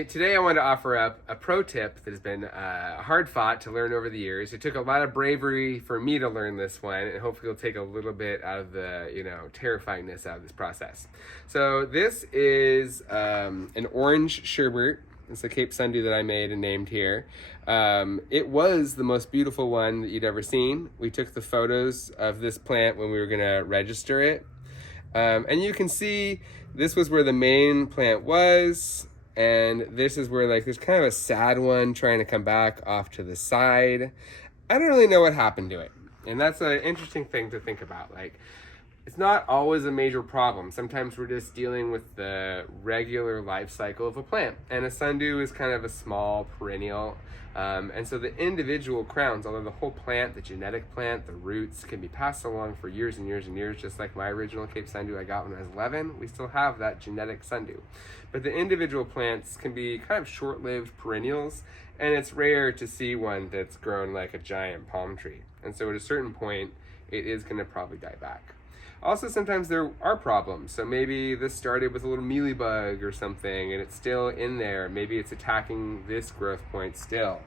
Anyway, today I want to offer up a pro tip that has been hard fought to learn over the years. It took a lot of bravery for me to learn this one, and hopefully it'll take a little bit out of the, terrifyingness out of this process. So this is an orange sherbet. It's a Cape Sundew that I made and named here. It was the most beautiful one that you'd ever seen. We took the photos of this plant when we were gonna register it. And you can see this was where the main plant was. And this is where there's kind of a sad one trying to come back off to the side. I don't really know what happened to it. And that's an interesting thing to think about. It's not always a major problem. Sometimes we're just dealing with the regular life cycle of a plant. And a sundew is kind of a small perennial. And so the individual crowns, although the whole plant, the genetic plant, the roots can be passed along for years and years and years, just like my original Cape Sundew I got when I was 11, we still have that genetic sundew. But the individual plants can be kind of short-lived perennials, and it's rare to see one that's grown like a giant palm tree. And so at a certain point, it is gonna probably die back. Also, sometimes there are problems. So maybe this started with a little mealybug or something, and it's still in there. Maybe it's attacking this growth point still.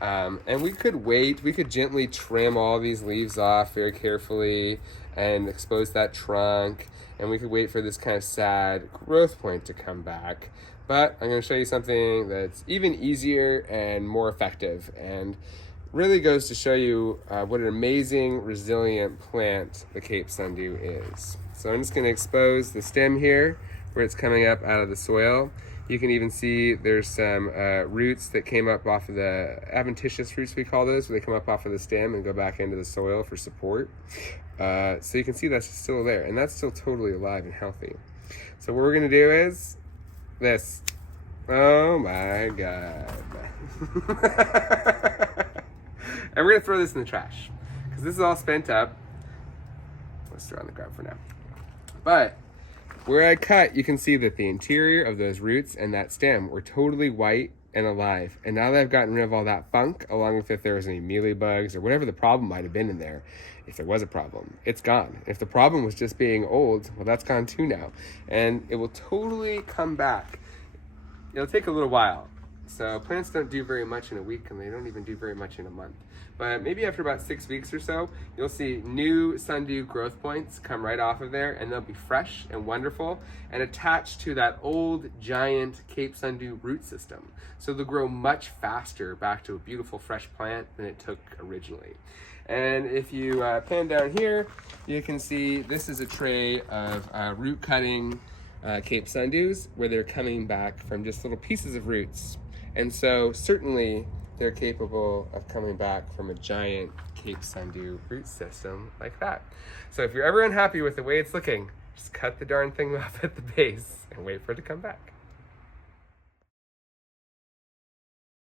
And we could wait. We could gently trim all these leaves off very carefully and expose that trunk. And we could wait for this kind of sad growth point to come back. But I'm going to show you something that's even easier and more effective, and really goes to show you what an amazing, resilient plant the Cape Sundew is. So I'm just going to expose the stem here where it's coming up out of the soil. You can even see there's some roots that came up off of the adventitious roots, we call those, where they come up off of the stem and go back into the soil for support. So you can see that's still there, and that's still totally alive and healthy. So what we're going to do is this. Oh my God. And we're gonna throw this in the trash because this is all spent up. Let's throw it on the ground for now. But where I cut, you can see that the interior of those roots and that stem were totally white and alive. And now that I've gotten rid of all that funk, along with if there was any mealybugs or whatever the problem might have been in there, if there was a problem, it's gone. If the problem was just being old, well, that's gone too now. And it will totally come back. It'll take a little while. So plants don't do very much in a week, and they don't even do very much in a month. But maybe after about 6 weeks or so, you'll see new sundew growth points come right off of there, and they'll be fresh and wonderful and attached to that old giant Cape Sundew root system. So they'll grow much faster back to a beautiful fresh plant than it took originally. And if you pan down here, you can see this is a tray of root cutting Cape Sundews where they're coming back from just little pieces of roots. And so certainly they're capable of coming back from a giant Cape Sundew root system like that. So if you're ever unhappy with the way it's looking, just cut the darn thing off at the base and wait for it to come back.